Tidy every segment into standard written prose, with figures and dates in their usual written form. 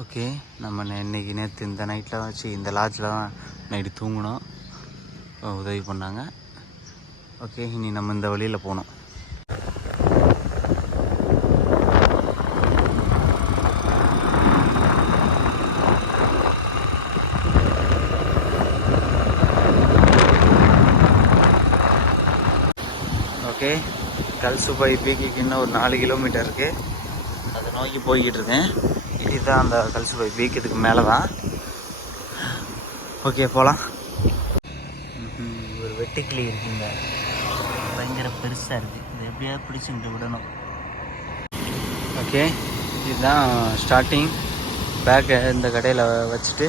Okay, நம்ம இன்றைக்கி நேற்று இந்த நைட்டில் வச்சு இந்த லாட்ஜில் தான் நைட்டு தூங்கினோம். உதவி பண்ணாங்க. ஓகே, இனி நம்ம இந்த வழியில் போகணும். ஓகே, கல்சுபாய் பீக்குக்கு இன்னும் ஒரு 4 கிலோமீட்டர் இருக்குது. அதை நோக்கி போய்கிட்டு இருக்கேன். இதுதான் அந்த கல்சுபாய் பீக், இதுக்கு மேலே தான். ஓகே, போகலாம். ஒரு வெட்டுக்கிளி இருக்குங்க, பயங்கர பெருசாக இருக்குது. இது எப்படியாவது பிடிச்சிக்கிட்டு விடணும். ஓகே, இதுதான் ஸ்டார்டிங். பேக்கை இந்த கடையில் வச்சுட்டு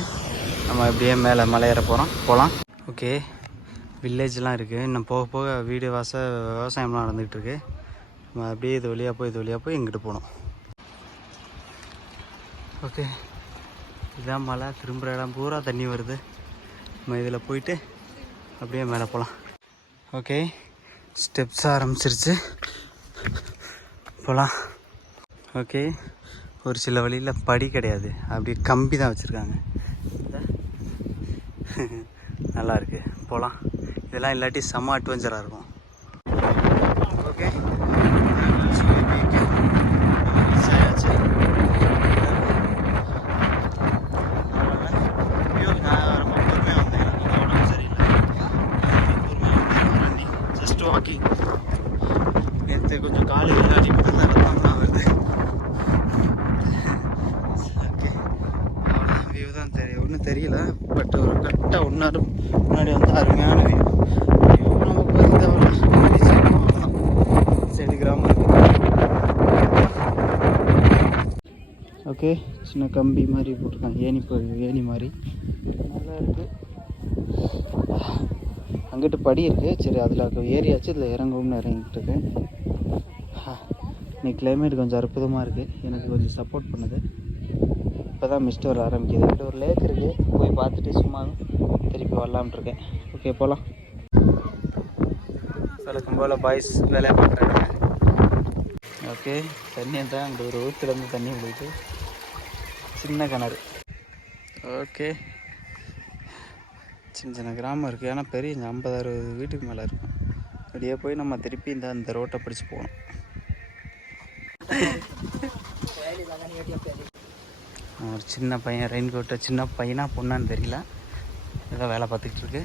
நம்ம எப்படியே மேலே மலையேற போகலாம். ஓகே, வில்லேஜ்லாம் இருக்குது. இன்னும் போக போக வீடு விவசாயம்லாம் நடந்துகிட்ருக்கு. நம்ம அப்படியே இது வழியாக போய் இங்கிட்டு போகணும். ஓகே, இதுதான் மலை. திரும்புகிற இடம் பூரா தண்ணி வருது. நம்ம இதில் போயிட்டு அப்படியே மேலே போகலாம். ஓகே, ஸ்டெப்ஸ் ஆரம்பிச்சிருச்சு, போகலாம். ஓகே, ஒரு சில வழியில் படி கிடையாது, அப்படியே கம்பி தான் வச்சுருக்காங்க. நல்லாயிருக்கு, போகலாம். இதெல்லாம் இல்லாட்டி செம்ம அட்வென்ச்சராக இருக்கும். Okay, just walking. நேற்று கொஞ்சம் காலு விளையாடி நடந்தால் வருது. ஓகே, அவ்வளோ வியூ தான் தெரியும். ஒன்றும் தெரியல, பட் ஒரு கரெக்டாக முன்னாடி வந்து அருமையான வியூ. நமக்கு வந்து சைடு கிராமம் இருக்குது. ஓகே, சின்ன கம்பி மாதிரி போட்டிருக்காங்க, ஏணி மாதிரி நல்லா இருக்குது. அங்கிட்டு படி இருக்குது. சரி, அதில் ஏறியாச்சு. இதில் இறங்கும்னு இறங்கிட்டு இருக்கு. இன்னைக்கு கிளைமேட் கொஞ்சம் அற்புதமாக இருக்குது. எனக்கு கொஞ்சம் சப்போர்ட் பண்ணுது. இப்போ தான் மிஸ்ட் வர ஆரம்பிக்குது. இங்கிட்ட ஒரு லேக் இருக்குது, போய் பார்த்துட்டு சும்மா திருப்பி வரலாம்னு இருக்கேன். ஓகே, போகலாம். வழக்கம் போல் பாய்ஸ் வேலையை பார்க்குறாங்க. ஓகே, தண்ணி தான் அங்கே ஒரு ஊற்றுலேருந்து தண்ணி விடுது. சின்ன கிணறு. ஓகே, சின்ன கிராமம் இருக்குது. ஆனால் பெரிய 50-60 வீட்டுக்கு மேலே இருக்கும். அப்படியே போய் நம்ம திருப்பி இந்த ரோட்டை பிடிச்சி போகணும். ஒரு சின்ன பையன் ரெயின் கோட்டை, சின்ன பையனா பொண்ணான்னு தெரியல, ஏதோ வேலை பார்த்துக்கிட்டு இருக்கு.